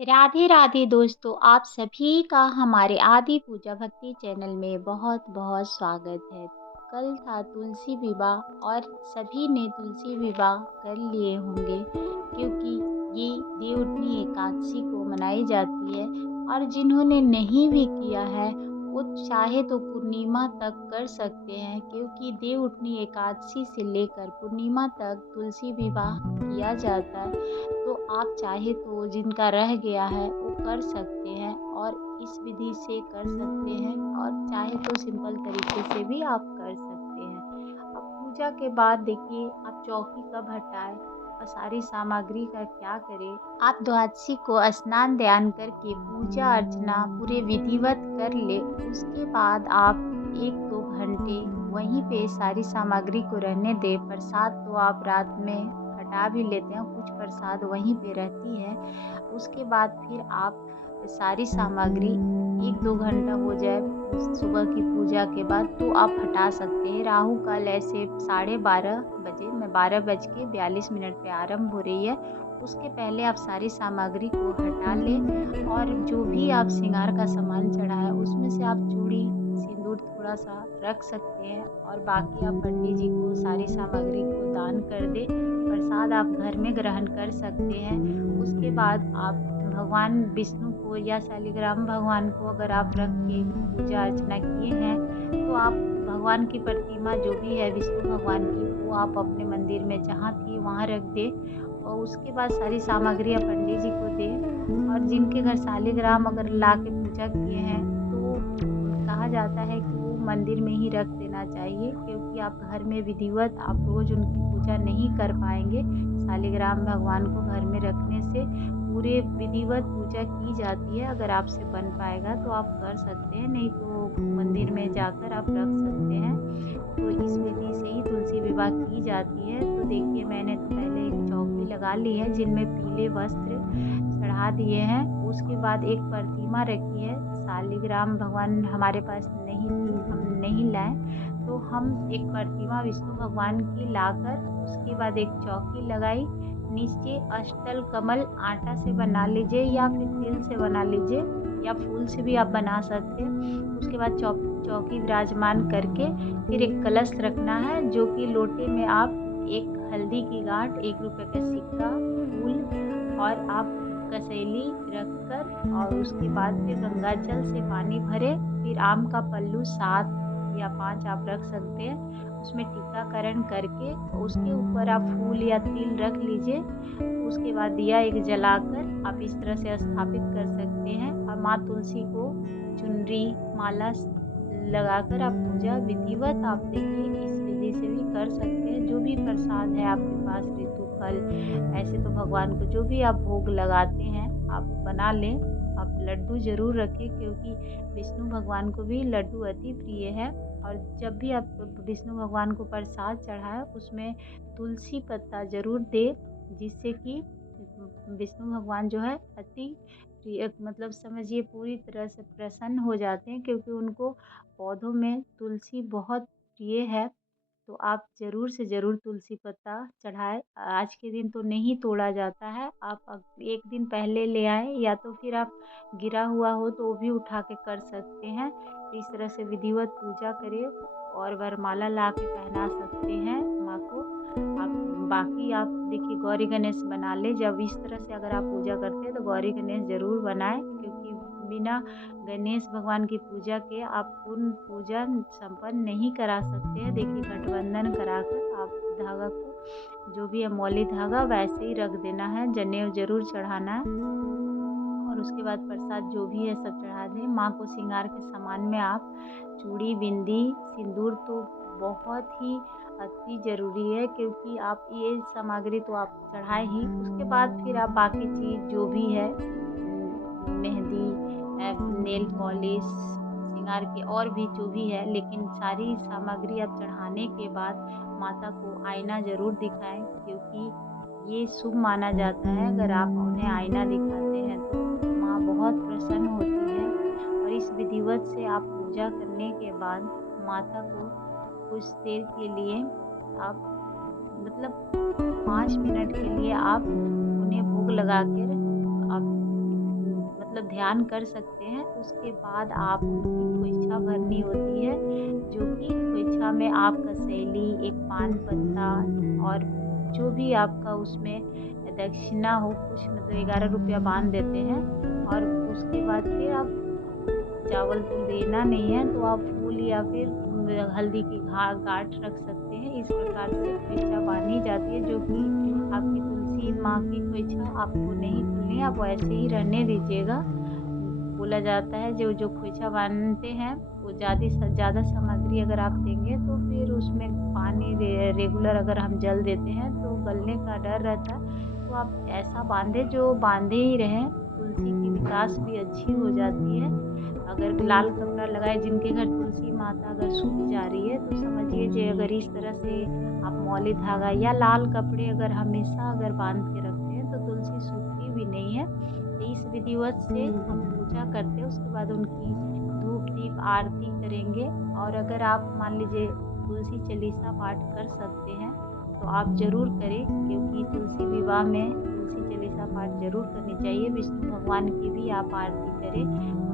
राधे राधे दोस्तों, आप सभी का हमारे आदि पूजा भक्ति चैनल में बहुत बहुत स्वागत है। कल था तुलसी विवाह और सभी ने तुलसी विवाह कर लिए होंगे क्योंकि ये देवउठनी एकादशी को मनाई जाती है। और जिन्होंने नहीं भी किया है वो चाहे तो पूर्णिमा तक कर सकते हैं, क्योंकि देवउठनी एकादशी से लेकर पूर्णिमा तक तुलसी विवाह किया जाता है। तो आप चाहे तो जिनका रह गया है वो कर सकते हैं और इस विधि से कर सकते हैं, और चाहे तो सिंपल तरीके से भी आप कर सकते हैं। अब पूजा के बाद देखिए, आप चौकी कब हटाएं और सारी सामग्री का क्या करें। आप द्वादशी को स्नान ध्यान करके पूजा अर्चना पूरे विधिवत कर ले। उसके बाद आप 1-2 घंटे वहीं पे सारी सामग्री को रहने दें। प्रसाद तो आप रात में हटा भी लेते हैं, कुछ प्रसाद वहीं पे रहती है। उसके बाद फिर आप सारी सामग्री 1-2 घंटा हो जाए सुबह की पूजा के बाद तो आप हटा सकते हैं। राहु काल ऐसे 12:30 बजे में 12:42 पे आरंभ हो रही है। उसके पहले आप सारी सामग्री को हटा लें, और जो भी आप श्रृंगार का सामान चढ़ाएँ उसमें से आप चूड़ी, सिंदूर थोड़ा-सा रख सकते हैं, और बाकी आप पंडित जी को सारी सामग्री को दान कर दें। प्रसाद आप घर में ग्रहण कर सकते हैं। उसके बाद आप भगवान विष्णु को या शालिग्राम भगवान को अगर आप रख के पूजा अर्चना किए हैं, तो आप भगवान की प्रतिमा जो भी है विष्णु भगवान की, वो आप अपने मंदिर में जहाँ थी वहाँ रख दें। और उसके बाद सारी सामग्री आप पंडित जी को दें। और जिनके घर शालिग्राम अगर ला के पूजा किए हैं, तो कहा जाता है कि वो मंदिर में ही रख देना चाहिए, क्योंकि आप घर में विधिवत आप रोज़ उनकी पूजा नहीं कर पाएँगे। शालिग्राम भगवान को घर में रखने से पूरे विधिवत पूजा की जाती है। अगर आपसे बन पाएगा तो आप कर सकते हैं, नहीं तो मंदिर में जाकर आप रख सकते हैं। तो इस विधि से ही तुलसी विवाह की जाती है। तो देखिए, मैंने तो पहले एक चौकी लगा ली है जिनमें पीले वस्त्र चढ़ा दिए हैं। उसके बाद एक प्रतिमा रखी है। शालिग्राम भगवान हमारे पास नहीं थी, हम नहीं लाए, तो हम एक प्रतिमा विष्णु भगवान की लाकर उसके बाद एक चौकी लगाई। नीचे अष्टदल कमल आटा से बना लीजिए या फिर तिल से बना लीजिए, या फूल से भी आप बना सकते हैं। उसके बाद चौकी विराजमान करके फिर एक कलश रखना है, जो कि लोटे में आप एक हल्दी की गांठ, 1 रुपए का सिक्का, फूल और आप कसेली रखकर, और उसके बाद फिर गंगा जल से पानी भरे। फिर आम का पल्लू 7 या 5 आप रख सकते हैं, उसमें टीकाकरण करके उसके ऊपर आप फूल या तिल रख लीजिए। उसके बाद दिया एक जलाकर आप इस तरह से स्थापित कर सकते हैं, और माँ तुलसी को चुनरी माला लगाकर आप पूजा विधिवत आप देखिए इस विधि से भी कर सकते हैं। जो भी प्रसाद है आपके पास, ऋतु फल, ऐसे तो भगवान को जो भी आप भोग लगाते हैं आप बना लें। आप लड्डू ज़रूर रखें, क्योंकि विष्णु भगवान को भी लड्डू अति प्रिय है। और जब भी आप विष्णु भगवान को प्रसाद चढ़ाएँ उसमें तुलसी पत्ता ज़रूर दें, जिससे कि विष्णु भगवान जो है अति प्रिय, मतलब समझिए पूरी तरह से प्रसन्न हो जाते हैं, क्योंकि उनको पौधों में तुलसी बहुत प्रिय है। तो आप ज़रूर से ज़रूर तुलसी पत्ता चढ़ाएँ। आज के दिन तो नहीं तोड़ा जाता है, आप 1 दिन पहले ले आएँ, या तो फिर आप गिरा हुआ हो तो वो भी उठा के कर सकते हैं। तो इस तरह से विधिवत पूजा करें, और वरमाला ला के पहना सकते हैं माँ को। आप बाकी आप देखिए गौरी गणेश बना लें। जब इस तरह से अगर आप पूजा करते हैं तो गौरी गणेश ज़रूर बनाएँ, क्योंकि बिना गणेश भगवान की पूजा के आप पूर्ण पूजा संपन्न नहीं करा सकते हैं। देखिए, गठबंधन कराकर आप धागा को, जो भी है मौली धागा, वैसे ही रख देना है। जनेऊ ज़रूर चढ़ाना है, और उसके बाद प्रसाद जो भी है सब चढ़ा दें। माँ को श्रृंगार के सामान में आप चूड़ी, बिंदी, सिंदूर तो बहुत ही अति ज़रूरी है, क्योंकि आप ये सामग्री तो आप चढ़ाए ही। उसके बाद फिर आप बाकी चीज़ जो भी है मेहंदी, नेल पॉलिश, श्रृंगार के और भी जो भी है, लेकिन सारी सामग्री आप चढ़ाने के बाद माता को आईना ज़रूर दिखाएँ, क्योंकि ये शुभ माना जाता है। अगर आप उन्हें आईना दिखाते हैं तो माँ बहुत प्रसन्न होती है। और इस विधिवत से आप पूजा करने के बाद माता को कुछ देर के लिए आप, मतलब 5 मिनट के लिए आप उन्हें भोग लगा कर आप मतलब ध्यान कर सकते हैं। उसके बाद आप उनकी खोइछा भरनी होती है, जो कि खोइछा में आप कसैली, एक पान पत्ता और जो भी आपका उसमें दक्षिणा हो, कुछ मतलब 11 रुपया बाँध देते हैं। और उसके बाद फिर आप चावल तो देना नहीं है, तो आप फूल या फिर हल्दी की गाँठ रख सकते हैं। इस प्रकार से खोइछा बाँधी जाती है, जो कि आपकी तुलसी माँ की खोइछा आपको नहीं खुलनी है, आप वैसे ही रहने दीजिएगा। बोला जाता है जो जो खोइछा बाँधते हैं, वो ज़्यादा सामग्री अगर आप देंगे तो फिर उसमें पानी रेगुलर अगर हम जल देते हैं तो गलने का डर रहता है। तो आप ऐसा बाँधें जो बाँधे ही रहें, तुलसी की विकास भी अच्छी हो जाती है। अगर लाल कपड़ा लगाए, जिनके घर तुलसी माता अगर सूख जा रही है, तो समझिए जे अगर इस तरह से आप मौली धागा या लाल कपड़े अगर हमेशा अगर बाँध के रखते हैं तो तुलसी सूखती भी नहीं है। तो इस विधिवत से हम पूजा करते हैं, उसके बाद उनकी धूप दीप आरती करेंगे। और अगर आप मान लीजिए तुलसी चालीसा पाठ कर सकते हैं तो आप ज़रूर करें, क्योंकि तुलसी विवाह में तुलसी चालीसा पाठ ज़रूर करनी चाहिए। विष्णु भगवान की भी आप आरती करें,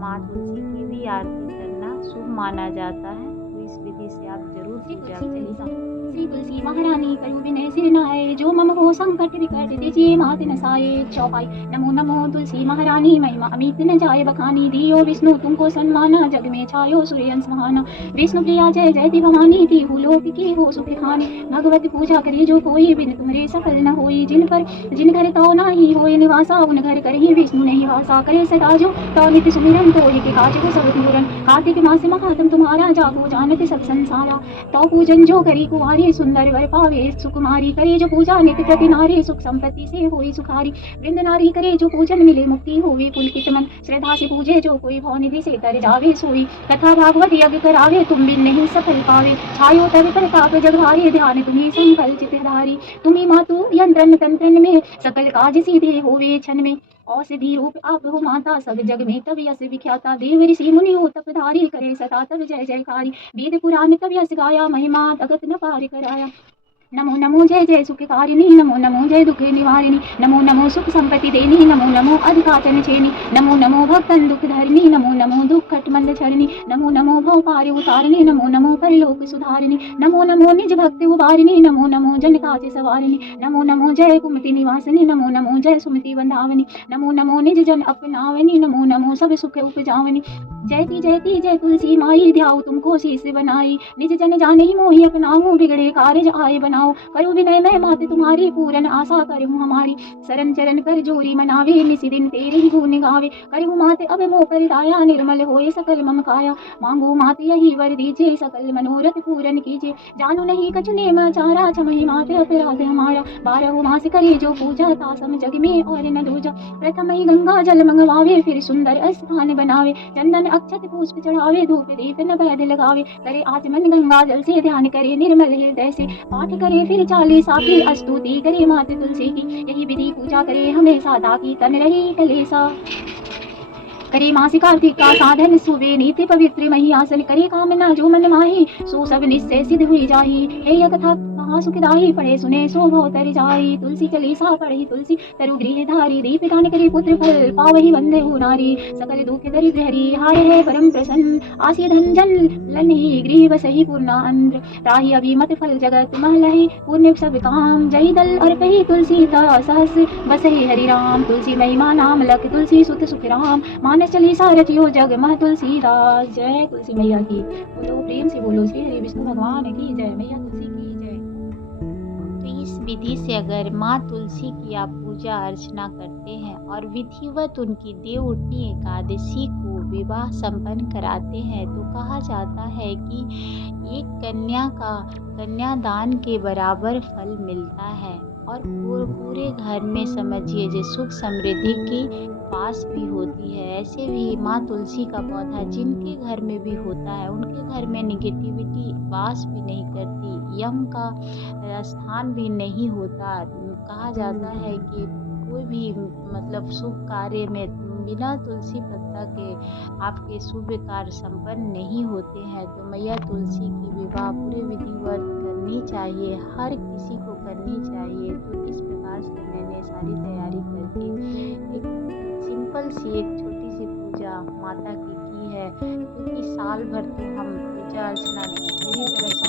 माँ तुलसी की भी आरती करना शुभ माना जाता है। तो इस विधि से आप ज़रूर पूजा करें। श्री तुलसी महारानी करू विनय सिर नाये, जो मम को संकट विकट दीजिए मात न साये। चौपाई। नमो नमो तुलसी महारानी, महिमा अमित न जाए बखानी, दियो विष्णु तुमको सन्माना, जग में छायो सूर्यंश महाना। विष्णु प्रिया जय जयति भवानी, ती भूलोक की हो सुख खानी। भगवत पूजा करे जो कोई, बिन तुमरे सफल न होई। जिन घर तो नाही होए निवासा, उन घर करहि विष्णु नहीं वासा। करे सदा जो तो नित्य सुमिरन, तो एक काज को सब पूरन। कार्तिक मास महात्म तुम्हारा, जागो जानत सब संसारा। तो पूजन जो करी कुंवारी, सुंदर वर पावे सुकुमारी। करे जो पूजा नित्य प्रति नारी, सुख संपत्ति से होई सुखारी। वृंद नारी करे जो पूजन, मिले मुक्ति होवे पुलकित मन। श्रद्धा से पूजे जो कोई, भवनिधि से तर जावे सोई। कथा भागवत यज्ञ करावे, तुम बिन नहीं सफल पावे। छायो तब प्रताप जग भारी, ध्यान तुम्ही संकल्प चितधारी। तुम्ही मातु यंत्रन तंत्रन में, सकल काज सीधे होवे क्षण में। औषधि रूप आप हो माता, सब जग में तब यश विख्याता। देव ऋषि मुनि हो तपधारी, करे सदा तब जय जयकारी। वेद पुराण कवि यश गाया, महिमा जगत न पार कराया। नमो नमो जय जय सुखकारिणी, नमो नमो जय दुख निवारिणी। नमो नमो सुख संपत्ति देनी, नमो नमो अधिकाचन छेनी। नमो नमो भक्तन दुख धरणी, नमो नमो दुखट मंद छरणी। नमो नमो भव पार उतारिणी, नमो नमो परलोक सुधारिणी। नमो नमो निज भक्ति उबारिणी, नमो नमो जन काज सवारिणी। नमो नमो जय कुमति निवासिनी, नमो नमो जय सुमति वंदावनी। नमो नमो निज जन अपनावनी, नमो नमो सब सुख उपजावनी। जयति जयति जय तुलसी माई, ध्याऊ तुमको शीस बनाई। निज जन जाने ही मोहि अपनाऊं, बिगड़े कार्य आए बनाओ। करूँ विनय मैं मात तुम्हारी, पूरन आशा करूँ हमारी। शरण चरण कर जोरी मनावे, निसी दिन तेरे ही गुण गावे। करूँ मात अब मोह पर दाया, निर्मल होए सकल मम काया। मांगो मात यही वर दीजिए, सकल मनोरथ पूरन कीजिए। जानू नहीं कछु नेम आचारा, छमहि मात अपराध हमारा। 12 मास करे जो पूजा, तासम जग में और न दूजा। प्रथम ही गंगा जल मंगवावे, फिर सुंदर स्थान बनावे। चंदन अक्षत पुष्प चढ़ावे, धूप दीप नैवेद्य लगावे। करे आचमन गंगा जल से, ध्यान करे निर्मल हृदय से। पाठ करे फिर 40 की, स्तुति करे मात तुलसी की। यही विधि पूजा करे हमेशा, ताकि तन रही कलेसा। करे मासी कार्तिक का साधन, सुबे नीति पवित्र मही आसन। करे कामना जो मन माही, सो सब निश्चय सिद्ध हुई जाही। हे यह कथा कहा सुखदाई, पढ़े सुने सो भव तर जाई। तुलसी चालीसा पढ़ी तुलसी, तरु गृह धारी। दीप दान करे पुत्र फल, पावही वंदे नारी। सकल दुख दरिद्र हरि, हार है परम प्रसन्न। आसी धन जन लन्ही, गृह बसहि पूर्णांध्र। राही अभिमत फल जगत महलहि, पुण्य सब काम। जय दल अर्पहि तुलसी ता सहस, बसहि हरि राम। तुलसी महिमा नाम लख, तुलसी सुत सुख राम। मानस चालीसा रचियो जग मह, तुलसीदास। जय तुलसी मैया की। बोलो प्रेम से बोलो श्री हरि विष्णु भगवान की जय, मैया तुलसी की जय। तो इस विधि से अगर माँ तुलसी की आप पूजा अर्चना करते हैं और विधिवत उनकी देवउठनी एकादशी को विवाह संपन्न कराते हैं, तो कहा जाता है कि एक कन्या का कन्यादान के बराबर फल मिलता है। और पूरे घर में समझिए जो सुख समृद्धि की वास भी होती है। ऐसे भी माँ तुलसी का पौधा जिनके घर में भी होता है, उनके घर में निगेटिविटी वास भी नहीं करती, यम का स्थान भी नहीं होता। कहा जाता है कि कोई भी मतलब शुभ कार्य में बिना तुलसी पत्ता के आपके शुभ कार्य संपन्न नहीं होते हैं। तो मैया तुलसी की विवाह पूरे विधिवत करनी चाहिए, हर किसी को करनी चाहिए। तो इस प्रकार से मैंने सारी तैयारी करके एक सिंपल सी एक छोटी सी पूजा माता की है, क्योंकि साल भर तो हम पूजा अर्चना पूरी तरह से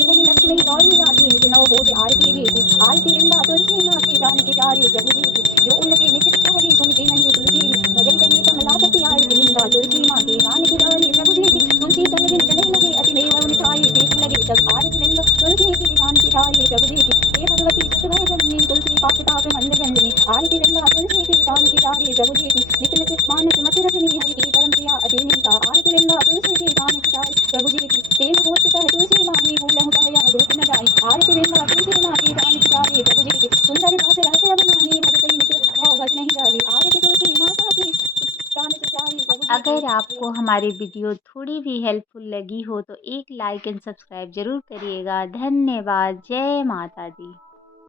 नहीं लक्ष्मी गौरी आती नौ बोझ आरती गी आरती वृंदा तुलसी माँ की प्राण के प्यारे प्रभु जी की जो उन्नति नित्य हरी सुनते नहीं तुलसी भजई रही कमलापति आरती वृंदा तुलसी माँ की प्राण के प्यारे प्रभु जी की तुलसी तल बिन जने लगे अति मेव उनकाई टेक लगे तब आरती वृंदा तुलसी की प्राण के प्यारे प्रभु जी की हे भगवती सतभय जननी तुलसी पाप ताप मंद गंजनी आरती वृंदा तुलसी की प्राण के प्यारे प्रभु जी की नित्य नित्य मानस मत रजनी हरि की परम प्रिया अधीनी का आरती वृंदा तुलसी की प्राण के प्यारे प्रभु जी की तेल होत है तुलसी माही भूलहु ताया दुख न जाए आरती वृंदा तुलसी माँ की प्राण के प्यारे प्रभु जी की सुंदर भाष रहते अब नाही भजतई मित्र भाव भज नहीं जाए आरती तुलसी माता की प्राण से प्यारी प्रभु जी अगर की। आपको हमारी वीडियो थोड़ी भी हेल्पफुल लगी हो तो एक लाइक एंड सब्सक्राइब ज़रूर करिएगा। धन्यवाद। जय माता दी।